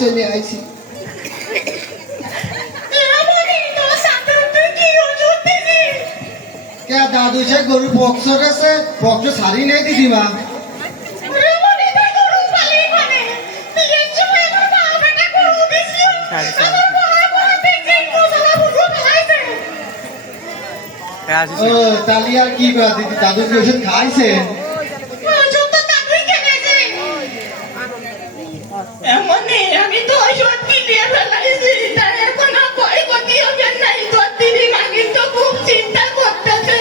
চলে আইছি। কে দাদু সে গরু বক্সর আছে, বক্স সারি নেই দিদিমা। ও তাহলে আর কি দিদি, দাদু কি ওষুধ খাইছে? আমি তো ওষুধ কিনে ফেলাইছি, তাই এখন ভয় ক্ষতি হবে নাই। তোর দিদি মাকে তো খুব চিন্তা করতেছে,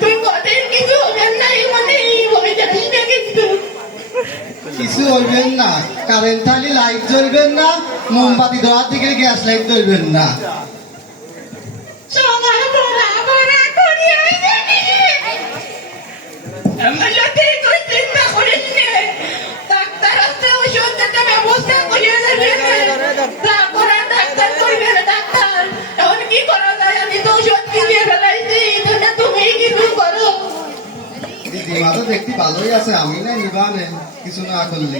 তুই কদিন কিছু হবে নাই মানে ভয় জানিস না। কিন্তু কিছু হইবেন না, কারেন্ট থাকলে লাইট জ্বলবেন না, মোমবাতি দেওয়ার দিকে গ্যাস লাইট ধরবেন না। সবার বড়া বড়া করি আইছে নি আমার সাথে তুই চিন্তা করিস নে। ডাক্তার আছে, ওষুধ দিতে ব্যবস্থা করিয়ে দেবে। তারপরে ডাক্তার করবে না। ডাক্তার এখন কি করা যায়? আমি তো ওষুধ কিনে ফেলাইছি, তুমি কিছু করো। দিদিমা তো দেখতে ভালোই আছে, আমি না নিবানে কিছু না করলে।